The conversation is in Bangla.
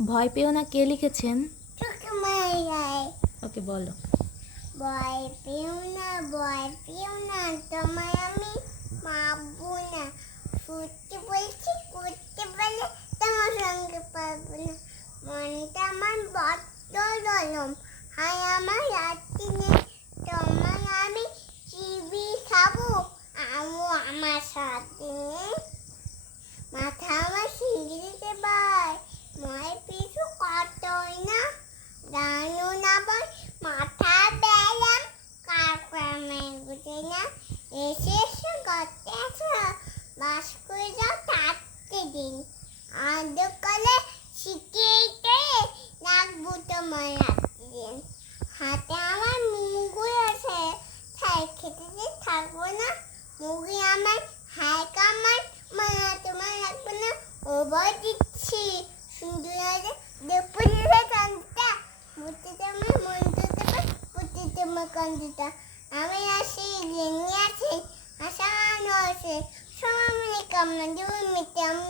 ভয় পেও না কে লিখেছেন? ওকে বলো। ভয় পেও না ভয় পেও না তোমায় আমি মারবো না। ফুটতে বলছি করতে তোমার সঙ্গে পারব না। মনটা আমার বড্ড নরম। হাই আমার রাত্রি নেই। তোমায় আমি চিবি খাব। আমু আমার সাথে মাথা আমার বল মাথা ব্যায়াম কারক্রমে বুঝে না এসে এসে করতে বাস করে যাও থাকতে দিন। আদকালে তোমার রাত্রি দিন হাতে আমার মুগুর আছে, তাই খেতে যে থাকব না। মুগি আমার হাই কামার তোমার রাখব না, ও বই কান্দিতা আমি আছি লেনি আছি আশা আছে সবাই কামনা দুই মিটে আমি